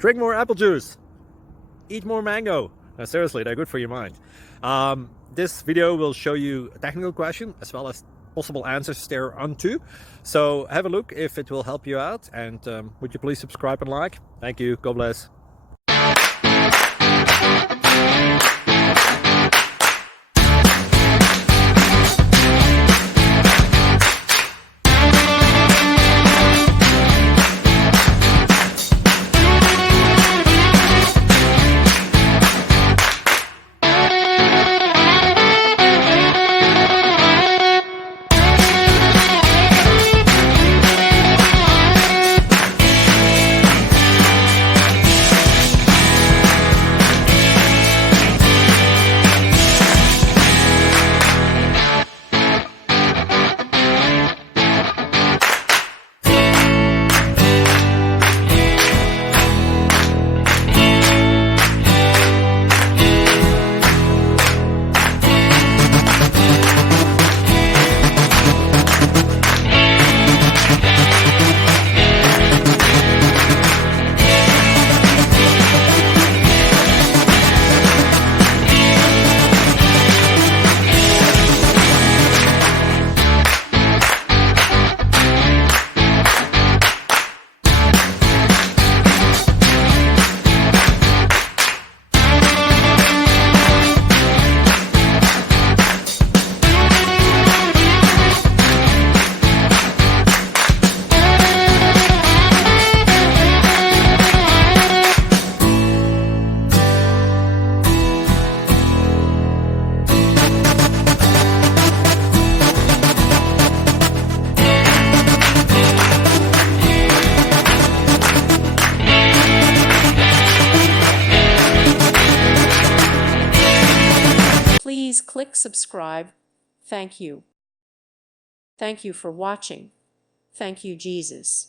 Drink more apple juice. Eat more mango. No, seriously, they're good for your mind. This video will show you a technical question as well as possible answers thereunto. So have a look if it will help you out, and would you please subscribe and like? Thank you. God bless. Please click subscribe. Thank you. Thank you for watching. Thank you, Jesus.